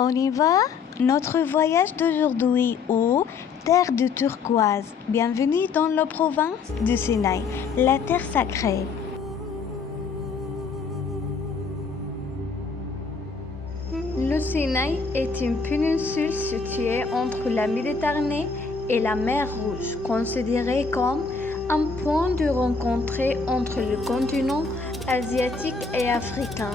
On y va? Notre voyage d'aujourd'hui aux terres de turquoise. Bienvenue dans la province du Sinaï, la terre sacrée. Le Sinaï est une péninsule située entre la Méditerranée et la mer Rouge, considérée comme un point de rencontre entre le continent asiatique et africain.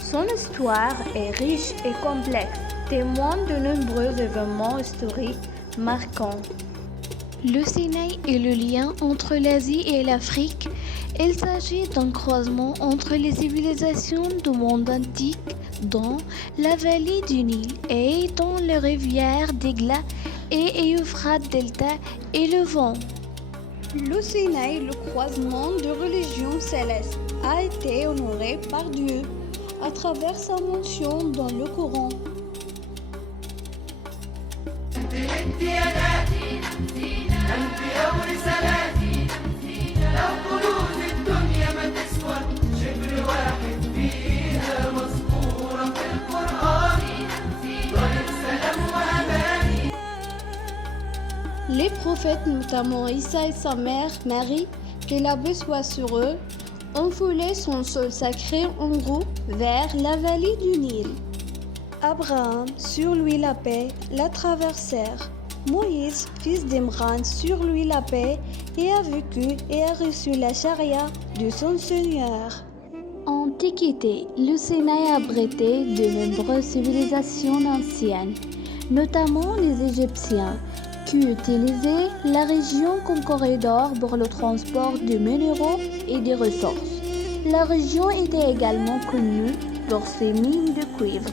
Son histoire est riche et complexe, témoin de nombreux événements historiques marquants. Le Sinaï est le lien entre l'Asie et l'Afrique. Il s'agit d'un croisement entre les civilisations du monde antique, dans la vallée du Nil et dans les rivières d'Egla et Euphrates Delta et le vent. Le Sinaï, le croisement de religions célestes, a été honoré par Dieu à travers sa mention dans le Coran. Les prophètes, notamment Isa et sa mère, Marie, que la paix soit sur eux, ont foulé son sol sacré en roue vers la vallée du Nil. Abraham, sur lui la paix, la traversèrent. Moïse, fils d'Imran, sur lui la paix, et a vécu et a reçu la charia de son Seigneur. Antiquité, le Sinaï abritait de nombreuses civilisations anciennes, notamment les Égyptiens, qui utilisaient la région comme corridor pour le transport de minéraux et des ressources. La région était également connue pour ses mines de cuivre.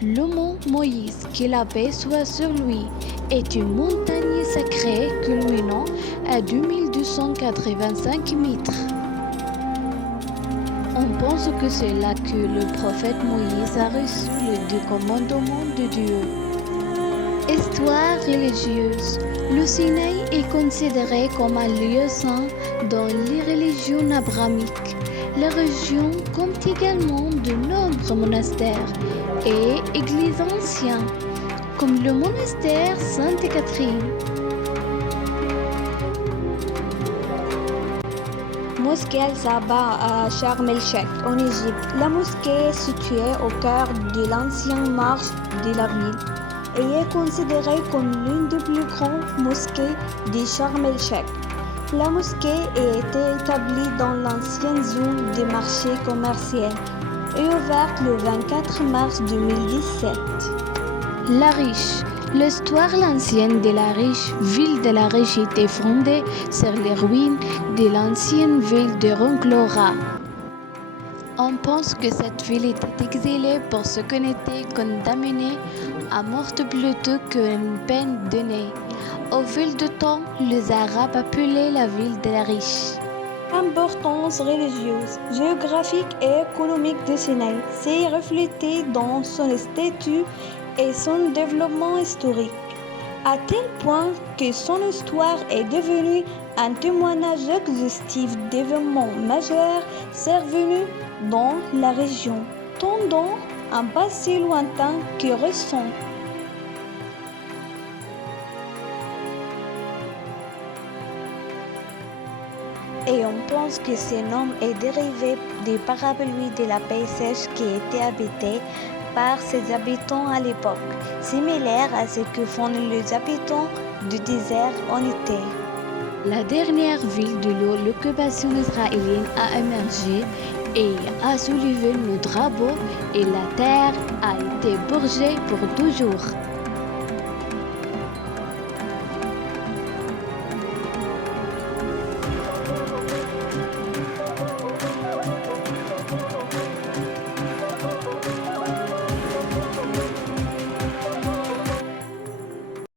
Le mont Moïse, que la paix soit sur lui, est une montagne sacrée culminant à 2285 mètres. On pense que c'est là que le prophète Moïse a reçu les 2 commandements de Dieu. Histoire religieuse. Le Sinaï est considéré comme un lieu saint dans les religions abrahamiques. La région compte également de nombreux monastères et églises anciennes, comme le monastère Sainte-Catherine. Mosquée Al-Saba à Sharm el-Sheikh, en Égypte. La mosquée est située au cœur de l'ancienne marche de la ville et est considérée comme l'une des plus grandes mosquées de Sharm el-Sheikh. La mosquée a été établie dans l'ancienne zone des marchés commerciaux et ouverte le 24 mars 2017. Larish. L'histoire ancienne de Larish, ville de Larish, était fondée sur les ruines de l'ancienne ville de Ronglora. On pense que cette ville était exilée pour ce qu'on était condamné à mort plutôt qu'une peine donnée. Au fil du temps, les Arabes appelaient la ville de Larish. Importance religieuse, géographique et économique du Sinaï s'est reflétée dans son statut et son développement historique, à tel point que son histoire est devenue un témoignage exhaustif d'événements majeurs survenus dans la région, tendant un passé lointain que récent. Et on pense que ce nom est dérivé des parapluies de la paix sèche qui était habitée par ses habitants à l'époque, similaire à ce que font les habitants du désert en été. La dernière ville de l'occupation israélienne a émergé et a soulevé le drapeau et la terre a été purgée pour toujours.